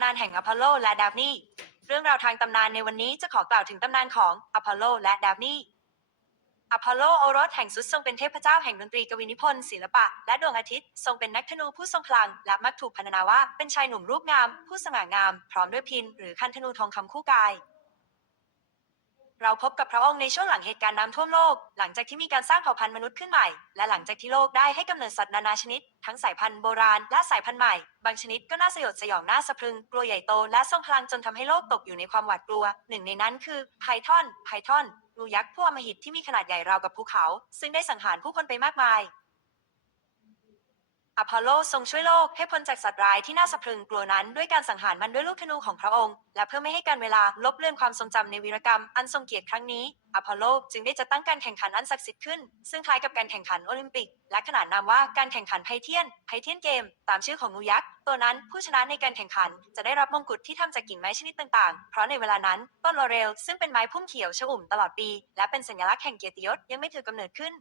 ำนานแห่งอพอลโลและดาฟนีเรื่องราวทางตำนานในวันนี้จะขอกล่าวถึงตำนานของอพอลโลและดาฟนีอพอลโลโอรสแห่งสุดทรงเป็นเทพเจ้าแห่งดนตรีกวีนิพนธ์ศิลปะ และดวงอาทิตย์ทรงเป็นนักธนูผู้ทรงพลัง และมักถูกพรรณนาว่าเป็นชายหนุ่มรูปงาม ผู้สง่างาม พร้อมด้วยพินหรือคันธนูทองคำคู่กาย เราพบกับพระองค์ในช่วงหลังเหตุการณ์น้ำท่วมโลก หลังจากที่มีการสร้างเผ่าพันธุ์มนุษย์ขึ้นใหม่ และหลังจากที่โลกได้ให้กำเนิดสัตว์นานาชนิด ทั้งสายพันธุ์โบราณและสายพันธุ์ใหม่ บางชนิดก็น่าสยดสยองน่าสะพรึง กลัวใหญ่โตและทรงพลังจนทำให้โลกตกอยู่ในความหวาดกลัว หนึ่งในนั้นคือไพทอน ไพทอนรูยักษ์ผู้อมหิตที่มีขนาดใหญ่ราวกับภูเขา ซึ่งได้สังหารผู้คนไปมากมาย อพอลโลทรงช่วยโลกให้พ้นจากสัตว์ร้ายที่น่าสะพรึงกลัวนั้นด้วยการสังหารมันด้วยลูกธนูของพระองค์ และเพื่อไม่ให้การเวลาลบเลือนความทรงจำในวีรกรรมอันทรงเกียรติครั้งนี้อพอลโลจึงได้จัดตั้งการแข่งขันอันศักดิ์สิทธิ์ขึ้น ซึ่งคล้ายกับการแข่งขันโอลิมปิก และขนานนามว่าการแข่งขันไพเทียนไพเทียนเกม ตามชื่อของงูยักษ์ตัวนั้นผู้ชนะในการแข่งขัน จะได้รับมงกุฎที่ทำจากกิ่งไม้ชนิดต่างๆ เพราะในเวลานั้นต้นลอเรลซึ่งเป็นไม้พุ่มเขียวชอุ่มตลอดปี และเป็นสัญลักษณ์แห่งเกียรติยศยังไม่ถือกำเนิดขึ้น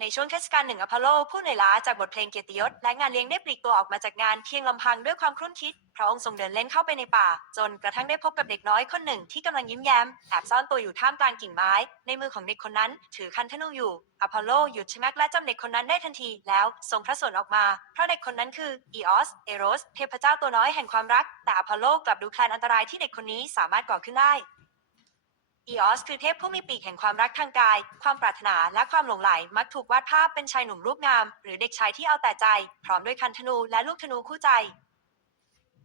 ในช่วงเทศกาลหนึ่งอพอลโลผู้เหนื่อยล้าจากบทเพลงเกียรติยศและงานเลี้ยงได้ปลีกตัวออกมาจากงานเพียงลำพังด้วยความครุ่นคิดพระองค์ทรงเดินเล่นเข้าไปในป่า จนกระทั่งได้พบกับเด็กน้อยคนหนึ่งที่กำลังยิ้มแย้มแอบซ่อนตัวอยู่ท่ามกลางกิ่งไม้ ในมือของเด็กคนนั้น ถือคันธนูอยู่อพอลโลหยุดชะงักและจำเด็กคนนั้นได้ทันทีแล้วทรงพระสนออกมาเพราะเด็กคนนั้นคืออีออสเอโรสเทพเจ้าตัวน้อยแห่งความรัก แต่อพอลโลกลับดูแคลนอันตรายที่เด็กคนนี้สามารถก่อขึ้นได้ อีออสคือเทพผู้มีปีกแห่งความรักทางกาย ความปรารถนาและความหลงไหล มักถูกวาดภาพเป็นชายหนุ่มรูปงาม หรือเด็กชายที่เอาแต่ใจ พร้อมด้วยคันธนูและลูกธนูคู่ใจ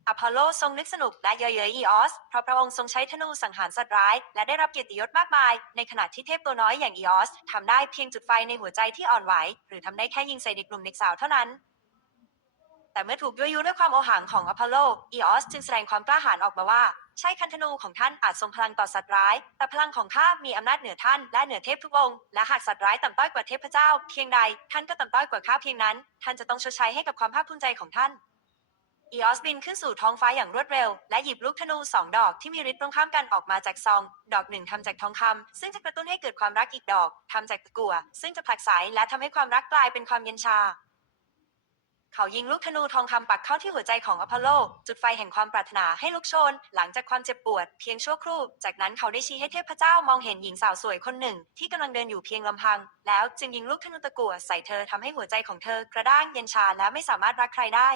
อพอลโลทรงนึกสนุกและเย้ยเย้ยอีออสเพราะพระองค์ทรงใช้ธนูสังหารสัตว์ร้าย และได้รับเกียรติยศมากมาย ในขณะที่เทพตัวน้อยอย่างอีออสทำได้เพียงจุดไฟในหัวใจที่อ่อนไหว หรือทำได้แค่ยิงใส่เด็กหนุ่มเด็กสาวเท่านั้น แต่เมื่อถูกยั่วยุด้วยความโอหังของอพอลโลอีออสจึงแสดงความกล้าหาญออกมาว่า ใช่คันธนูของท่านอาจทรงพลังต่อสัตว์ร้าย แต่พลังของข้ามีอำนาจเหนือท่านและเหนือเทพทุกองค์และหากสัตว์ร้ายต่ำต้อยกว่าเทพเจ้า เพียงใด ท่านก็ต่ำต้อยกว่าข้าเพียงนั้น ท่านจะต้องชดใช้ให้กับความภาคภูมิใจของท่านอีออสบินขึ้นสู่ท้องฟ้าอย่างรวดเร็ว และหยิบลูกธนูสองดอกที่มีฤทธิ์ตรงข้ามกันออกมาจากซอง ดอกหนึ่งทำจากทองคำซึ่งจะกระตุ้นให้เกิดความรักอีกดอกทำจากตะกั่วซึ่งจะผลักไสและทำให้ความรักกลายเป็นความเย็นชา เขายิงลูกธนูทองคำปักเข้าที่หัวใจของอพอลโล จุดไฟแห่งความปรารถนาให้ลุกโชน หลังจากความเจ็บปวด เพียงชั่วครู่ จากนั้นเขาได้ชี้ให้เทพเจ้ามองเห็นหญิงสาวสวยคนหนึ่ง ที่กำลังเดินอยู่เพียงลำพัง แล้วจึงยิงลูกธนูตะกั่วใส่เธอทำให้หัวใจของเธอกระด้างเย็นชาและไม่สามารถรักใครได้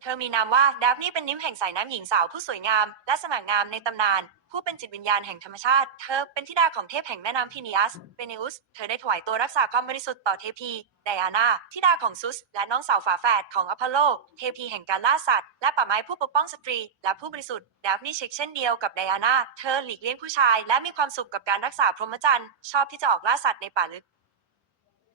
เธอมีนามว่าดาฟนี่เป็นนิ้มแห่งสายน้ำหญิงสาวผู้สวยงาม และสง่างามในตำนาน ผู้เป็นจิตวิญญาณแห่งธรรมชาติ เธอเป็นธิดาของเทพแห่งแม่น้ำพินิอัสเปเนอุส เธอได้ถวายตัวรักษาความบริสุทธิ์ต่อเทพีไดอานาธิดาของซุส และน้องสาวฝาแฝดของอพอลโล เทพีแห่งการล่าสัตว์ และป่าไม้ผู้ปกป้องสตรี และผู้บริสุทธิ์ดาฟนี่เช็คเช่นเดียวกับไดอานาเธอหลีกเลี่ยงผู้ชาย และมีความสุขกับการรักษาพรหมจรรย์ชอบที่จะออกล่าสัตว์ในป่าลึก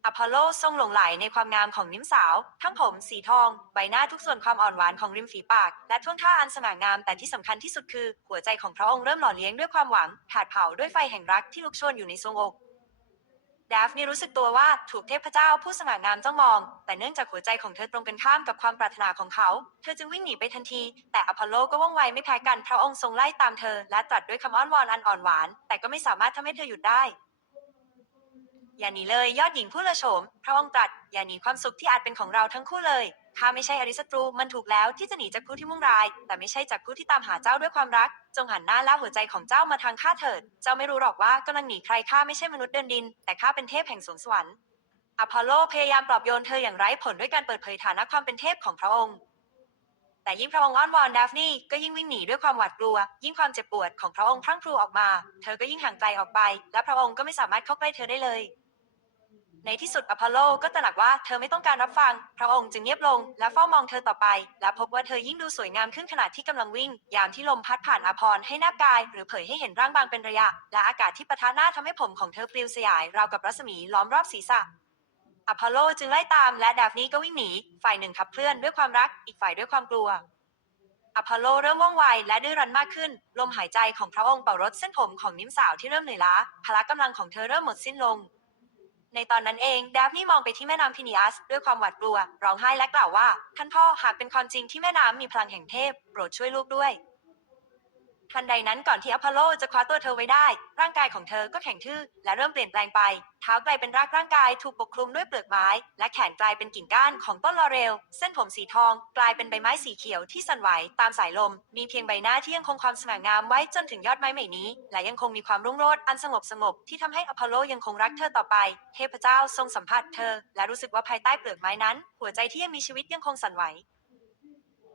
อพอลโลทรงหลงไหลในความงามของนิ้มสาว ทั้งผมสีทอง ใบหน้าทุกส่วนความอ่อนหวานของริมฝีปาก และท่วงท่าอันสง่างามแต่ที่สำคัญที่สุดคือ หัวใจของพระองค์เริ่มหล่อเลี้ยงด้วยความหวังผาดเผาด้วยไฟแห่งรักที่ลุกโชนอยู่ในทรวงอกดาฟนี่รู้สึกตัวว่าถูกเทพเจ้าผู้สง่างามจ้องมอง แต่เนื่องจากหัวใจของเธอตรงกันข้ามกับความปรารถนาของเขา เธอจึงวิ่งหนีไปทันที แต่อพอลโลก็ว่องไวไม่แพ้กันพระองค์ทรงไล่ตามเธอ และตรัสด้วยคำอ้อนวอนอันอ่อนหวาน แต่ก็ไม่สามารถทำให้เธอหยุดได้ อย่าหนีเลยยอดหญิงผู้ลอโฉม พระองค์ตรัส อย่าหนีความสุขที่อาจเป็นของเราทั้งคู่เลยข้าไม่ใช่อริสตรูมันถูกแล้วที่จะหนีจากผู้ที่มุ่งร้าย แต่ไม่ใช่จากผู้ที่ตามหาเจ้าด้วยความรัก จงหันหน้าและหัวใจของเจ้ามาทางข้าเถิด เจ้าไม่รู้หรอกว่ากำลังหนีใครข้าไม่ใช่มนุษย์เดินดิน แต่ข้าเป็นเทพแห่งสวงสวรรค์อพอลโลพยายามปลอบโยนเธออย่างไร้ผลด้วยการเปิดเผยฐานะความเป็นเทพของพระองค์ แต่ยิ่งพระองค์อ้อนวอนดาฟนี่ก็ยิ่งวิ่งหนีด้วยความหวาดกลัว ยิ่งความเจ็บปวดของพระองค์พรั่งพรูออกมา เธอก็ยิ่งห่างไกลออกไป และพระองค์ก็ไม่สามารถเข้าใกล้เธอได้เลย ในที่สุดอพอลโลก็ตระหนักว่าเธอไม่ต้องการรับฟัง พระองค์จึงเงียบลง และเฝ้ามองเธอต่อไป และพบว่าเธอยิ่งดูสวยงามขึ้นขณะที่กำลังวิ่ง ยามที่ลมพัดผ่านอาพรให้หน้ากาย หรือเผยให้เห็นร่างบางเป็นระยะ และอากาศที่ปะทะหน้าทำให้ผมของเธอปลิวสยาย ราวกับรัศมีล้อมรอบศีรษะอพอลโลจึงไล่ตามและดาฟนีก็วิ่งหนี ฝ่ายหนึ่งขับเคลื่อนด้วยความรัก อีกฝ่ายด้วยความกลัวอพอลโลเริ่มว่องไวและดื้อรั้นมากขึ้น ลมหายใจของพระองค์เป่ารดเส้นผมของนิ้มสาวที่เริ่มเหนื่อยล้าพละกำลังของเธอเริ่มหมดสิ้นลง ในตอนนั้นเองดาฟนี่มองไปที่แม่น้ำพินิอัสด้วยความหวาดกลัว ร้องไห้และกล่าวว่า ท่านพ่อหากเป็นความจริงที่แม่น้ำมีพลังแห่งเทพ โปรดช่วยลูกด้วย ทันใดนั้นก่อนที่อพอลโลจะคว้าตัวเธอไว้ได้ ร่างกายของเธอก็แข็งทื่อและเริ่มเปลี่ยนแปลงไป เท้ากลายเป็นรากร่างกายถูกปกคลุมด้วยเปลือกไม้ และแขนกลายเป็นกิ่งก้านของต้นลอเรล เส้นผมสีทอง กลายเป็นใบไม้สีเขียวที่สั่นไหวตามสายลม มีเพียงใบหน้าที่ยังคงความสง่างามไว้จนถึงยอดไม้ใหม่นี้ และยังคงมีความรุ่งโรจน์อันสงบสงบที่ทำให้อพอลโลยังคงรักเธอต่อไป เทพเจ้าทรงสัมผัสเธอ และรู้สึกว่าภายใต้เปลือกไม้นั้น หัวใจที่ยังมีชีวิตยังคงสั่นไหว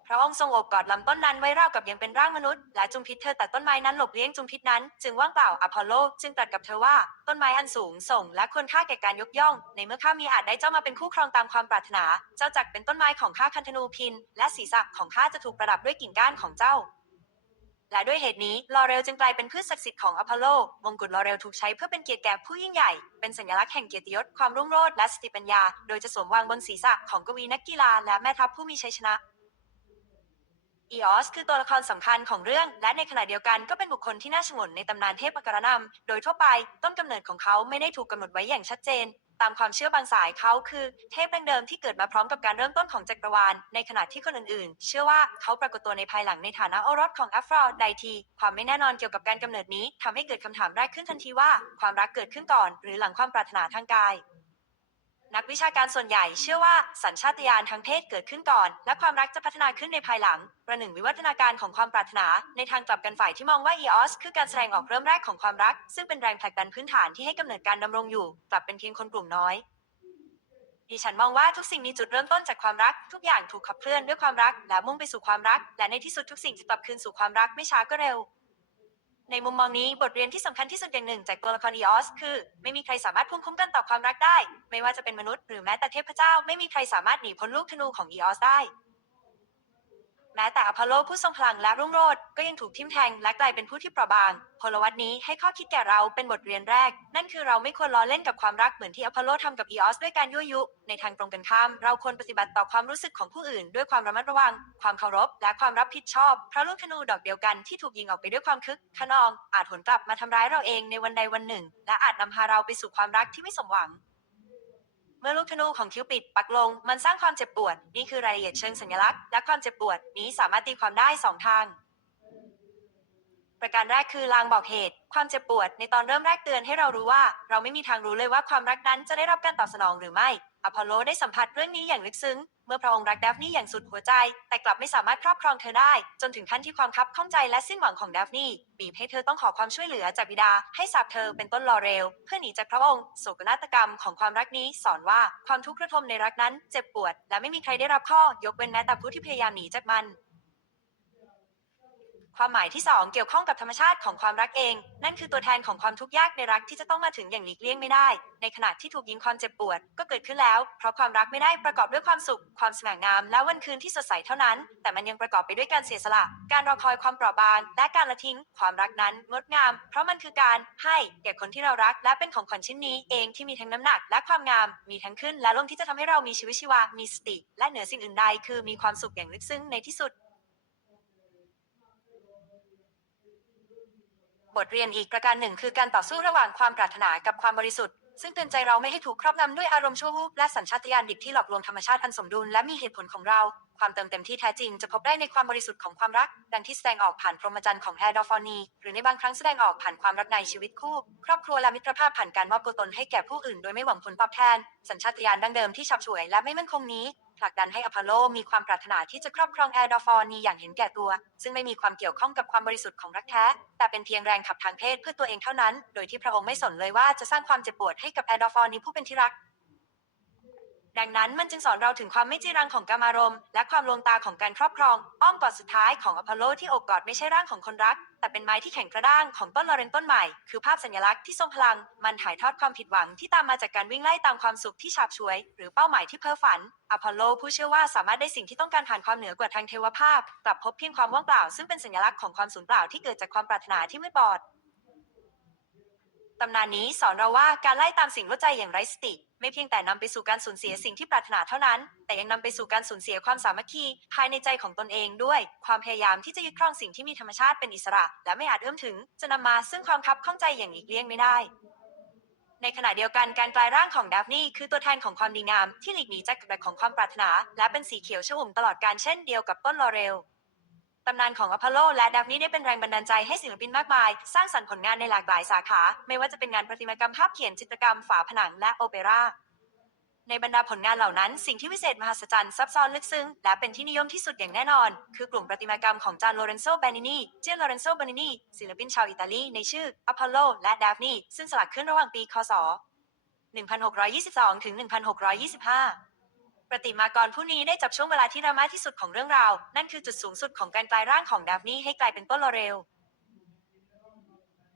พระองค์ทรงโอบกอดลำต้นนั้นไว้ราวกับยังเป็นร่างมนุษย์ และจุมพิษเธอแต่ต้นไม้นั้นหลบเลี้ยงจุมพิษนั้น จึงว่างเปล่าอพอลโลจึงตรัสกับเธอว่า ต้นไม้อันสูงส่ง และควรค่าแก่การยกย่อง ในเมื่อข้ามีอาจได้เจ้ามาเป็นคู่ครองตามความปรารถนา เจ้าจักเป็นต้นไม้ของข้าคันธนูพิน และศีรษะของข้าจะถูกประดับด้วยกิ่งก้านของเจ้าและด้วยเหตุนี้ลอเรลจึงกลายเป็นพืชศักดิ์สิทธิ์ของอพอลโล มงกุฎลอเรลถูกใช้เพื่อเป็นเกียรติแก่ผู้ยิ่งใหญ่ เป็นสัญลักษณ์แห่งเกียรติยศ ความรุ่งโรจน์และสติปัญญา โดยจะสวมวางบนศีรษะของกวีนักกีฬาและแม่ทัพผู้มีชัยชนะ อีออสคือตัวละครสำคัญของเรื่อง และในขณะเดียวกันก็เป็นบุคคลที่น่าชงนในตำนานเทพกรณำโดยทั่วไปต้นกำเนิดของเขาไม่ได้ถูกกำหนดไว้อย่างชัดเจน ตามความเชื่อบางสายเขาคือ เทพดั้งเดิมที่เกิดมาพร้อมกับการเริ่มต้นของจักรวาล ในขณะที่คนอื่นๆ เชื่อว่าเขาปรากฏตัวในภายหลังในฐานะโอรสของแอฟรอไดที ความไม่แน่นอนเกี่ยวกับการกำเนิดนี้ทำให้เกิดคำถามแรกขึ้นทันทีว่า ความรักเกิดขึ้นก่อน หรือหลังความปรารถนาทางกาย นักวิชาการส่วนใหญ่เชื่อว่าสัญชาตญาณทางเพศเกิดขึ้นก่อน และความรักจะพัฒนาขึ้นในภายหลัง ประหนึ่งวิวัฒนาการของความปรารถนา ในทางกลับกันฝ่ายที่มองว่าอีออสคือการแสดงออกเริ่มแรกของความรัก ซึ่งเป็นแรงผลักดันพื้นฐานที่ให้กำเนิดการดำรงอยู่ กลับเป็นเพียงคนกลุ่มน้อยดิฉันมองว่าทุกสิ่งมีจุดเริ่มต้นจากความรัก ทุกอย่างถูกขับเคลื่อนด้วยความรัก และมุ่งไปสู่ความรัก และในที่สุดทุกสิ่งจะกลับคืนสู่ความรักไม่ช้าก็เร็ว ในมุมมองนี้บทเรียนที่สำคัญที่สุดอย่างหนึ่ง จากตัวละครอีออสคือ ไม่มีใครสามารถภูมิคุ้มกันต่อความรักได้ ไม่ว่าจะเป็นมนุษย์หรือแม้แต่เทพเจ้า ไม่มีใครสามารถหนีพ้นลูกธนูของอีออสได้ แม้แต่อพอลโลผู้ทรงพลังและรุ่งโรจน์ก็ยังถูกทิ่มแทงและกลายเป็นผู้ที่เปราะบาง พลวัตนี้ให้ข้อคิดแก่เราเป็นบทเรียนแรก นั่นคือเราไม่ควรล้อเล่นกับความรักเหมือนที่อพอลโลทำกับอีออสด้วยการยั่วยุ ในทางตรงกันข้าม เราควรปฏิบัติต่อความรู้สึกของผู้อื่น ด้วยความระมัดระวัง ความเคารพ และความรับผิดชอบเพราะลูกธนูดอกเดียวกันที่ถูกยิงออกไปด้วยความคึกขนอง อาจหวนกลับมาทำร้ายเราเองในวันใดวันหนึ่ง และอาจนำพาเราไปสู่ความรักที่ไม่สมหวัง เมื่อลูกธนูของคิวปิดปักลง มันสร้างความเจ็บปวด นี่คือรายละเอียดเชิงสัญลักษณ์ และความเจ็บปวดนี้สามารถตีความได้สองทาง ประการแรกคือลางบอกเหตุ ความเจ็บปวด ในตอนเริ่มแรกเตือนให้เรารู้ว่า เราไม่มีทางรู้เลยว่าความรักนั้นจะได้รับการตอบสนองหรือไม่ อพอลโลได้สัมผัสเรื่องนี้อย่างลึกซึ้ง เมื่อพระองค์รักเดฟนี่อย่างสุดหัวใจ แต่กลับไม่สามารถครอบครองเธอได้ จนถึงขั้นที่ความคับข้องใจและสิ้นหวังของเดฟนี่บีบให้เธอต้องขอความช่วยเหลือจากบิดา ให้สาบเธอเป็นต้นลอเรล เพื่อหนีจากพระองค์โศกนาฏกรรมของความรักนี้สอนว่าความทุกข์ระทมในรักนั้น เจ็บปวด และไม่มีใครได้รับข้อยกเว้นแม้แต่ผู้ที่พยายามหนีจากมัน ความหมายที่ 2 เกี่ยวข้องกับธรรมชาติของความรักเอง นั่นคือตัวแทนของความทุกข์ยากในรักที่จะต้องมาถึงอย่างหลีกเลี่ยงไม่ได้ ในขณะที่ถูกยิงความเจ็บปวด ก็เกิดขึ้นแล้ว เพราะความรักไม่ได้ประกอบด้วยความสุข ความสง่างาม และวันคืนที่สดใสเท่านั้น แต่มันยังประกอบไปด้วยการเสียสละ การรอคอยความเปราะบาง และการละทิ้ง ความรักนั้นงดงาม เพราะมันคือการให้แก่คนที่เรารัก และเป็นของขวัญชิ้นนี้ เองที่มีทั้งน้ำหนัก และความงาม มีทั้งขึ้น และลงที่จะทำให้เรามีชีวิตชีวา มีสติ และเหนือสิ่งอื่นใดคือมีความสุขอย่างลึกซึ้งในที่สุด บทเรียนอีกประการหนึ่งคือการต่อสู้ระหว่างความปรารถนากับความบริสุทธิ์ ซึ่งเตือนใจเราไม่ให้ถูกครอบงำด้วยอารมณ์ชั่ววูบและสัญชาตญาณดิบที่หลอกลวงธรรมชาติอันสมดุลและมีเหตุผลของเรา ความเติมเต็มที่แท้จริงจะพบได้ในความบริสุทธิ์ของความรัก ดังที่แสดงออกผ่านพรหมจรรย์ของแอร์ดอฟอนี หรือในบางครั้งแสดงออกผ่านความรักในชีวิตคู่ ครอบครัวและมิตรภาพผ่านการมอบตัวตนให้แก่ผู้อื่น โดยไม่หวังผลตอบแทน สัญชาตญาณดั้งเดิมที่ฉับฉวยและไม่มั่นคงนี้ ผลักดันให้อพอลโลมีความปรารถนาที่จะครอบครองแอร์ดอฟอนีอย่างเห็นแก่ตัว ซึ่งไม่มีความเกี่ยวข้องกับความบริสุทธิ์ของรักแท้ แต่เป็นเพียงแรงขับทางเพศเพื่อตัวเองเท่านั้น โดยที่พระองค์ไม่สนเลยว่าจะสร้างความเจ็บปวดให้กับแอร์ดอฟอนีผู้เป็นที่รัก ดังนั้นมันจึงสอนเราถึงความไม่จีรังของกามารมณ์และความลวงตาของการครอบครอง อ้อมกอดสุดท้ายของอพอลโลที่อบกอดไม่ใช่ร่างของคนรัก แต่เป็นไม้ที่แข็งกระด้างของต้นลอเรนต้นใหม่ คือภาพสัญลักษณ์ที่ทรงพลัง มันถ่ายทอดความผิดหวังที่ตามมาจากการวิ่งไล่ตามความสุขที่ฉาบฉวย หรือเป้าหมายที่เพ้อฝัน อพอลโลผู้เชื่อว่าสามารถได้สิ่งที่ต้องการผ่านความเหนือกว่าทางเทวภาพกลับพบเพียงความว่างเปล่า ซึ่งเป็นสัญลักษณ์ของความสูญเปล่าที่เกิดจากความปรารถนาที่มืดบอด ตำนานนี้สอนเราว่าการไล่ตามสิ่งรู้ใจอย่างไร้สติ ไม่เพียงแต่นำไปสู่การสูญเสียสิ่งที่ปรารถนาเท่านั้น แต่ยังนำไปสู่การสูญเสียความสามัคคีภายในใจของตนเองด้วย ความพยายามที่จะยึดครองสิ่งที่มีธรรมชาติเป็นอิสระ และไม่อาจเอื้อมถึง จะนำมาซึ่งความคับข้องใจอย่างหลีกเลี่ยงไม่ได้ในขณะเดียวกันการกลายร่างของดาฟนี่คือตัวแทนของความดีงามที่หลีกหนีจากกระแสของความปรารถนา และเป็นสีเขียวชอุ่มตลอดการเช่นเดียวกับต้นลอเรล ตำนานของอพอลโลและดัฟนี่ได้เป็นแรงบันดาลใจให้ศิลปินมากมาย สร้างสรรค์ผลงานในหลากหลายสาขา ไม่ว่าจะเป็นงานประติมากรรมภาพเขียนจิตรกรรมฝาผนังและโอเปร่าในบรรดาผลงานเหล่านั้น สิ่งที่วิเศษมหัศจรรย์ซับซ้อนลึกซึ้ง และเป็นที่นิยมที่สุดอย่างแน่นอน คือกลุ่มประติมากรรมของจานโลเรนโซเบนินีเจนโลเรนโซเบนินีศิลปินชาวอิตาลี ในชื่ออพอลโลและดาฟนีซึ่งสลักขึ้นระหว่างปีคศ 1622 ถึง 1625 ประติมากรผู้นี้ได้จับช่วงเวลาที่ดราม่าที่สุดของเรื่องราว นั่นคือจุดสูงสุดของการกลายร่างของดาฟนีให้กลายเป็นต้นลเรล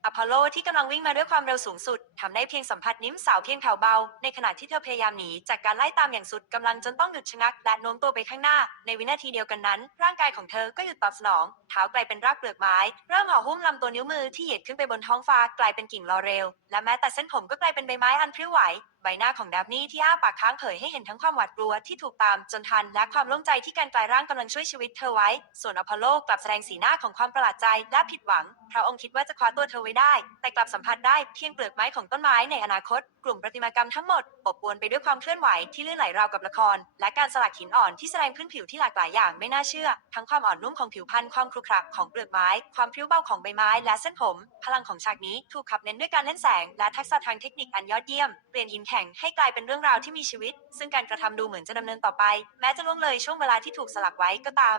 อพอลโลที่กำลังวิ่งมาด้วยความเร็วสูงสุดทำได้เพียงสัมผัสนิ้มสาวเพียงแผ่วเบา ในขณะที่เธอพยายามหนีจากการไล่ตามอย่างสุดกำลังจนต้องหยุดชะงัก และโน้มตัวไปข้างหน้า ในวินาทีเดียวกันนั้น ร่างกายของเธอก็หยุดตอบสนอง เท้ากลายเป็นรากเปลือกไม้ เริ่มห่อหุ้มลำตัวนิ้วมือที่เหยียดขึ้นไปบนท้องฟ้ากลายเป็นกิ่งลอเรล และแม้แต่เส้นผมก็กลายเป็นใบไม้อันพริ้วไหว ใบหน้าของดับนี่ที่อ้าปากค้างเผยให้เห็นทั้งความหวาดกลัวที่ถูกตามจนทันและความโล่งใจที่การกลายร่างกำลังช่วยชีวิตเธอไว้ ส่วนอพอลโลกลับแสดงสีหน้าของความประหลาดใจและผิดหวัง พระองค์คิดว่าจะคว้าตัวเธอไว้ได้ แต่กลับสัมผัสได้เพียงเปลือกไม้ของต้นไม้ในอนาคต กลุ่มประติมากรรมทั้งหมดอบอวลไปด้วยความเคลื่อนไหวที่ลื่นไหลราวกับละคร และการสลักหินอ่อนที่แสดงพื้นผิวที่หลากหลายอย่างไม่น่าเชื่อ ทั้งความอ่อนนุ่มของผิวพันธุ์ความครุขระของเปลือกไม้ ความพริ้วเบาของใบไม้และเส้นผม พลังของฉากนี้ถูกขับเน้นด้วยการเล่นแสง และทักษะทางเทคนิคอันยอดเยี่ยมเปลี่ยนหินแข่งให้กลายเป็นเรื่องราวที่มีชีวิต ซึ่งการกระทำดูเหมือนจะดำเนินต่อไป แม้จะล่วงเลยช่วงเวลาที่ถูกสลักไว้ก็ตาม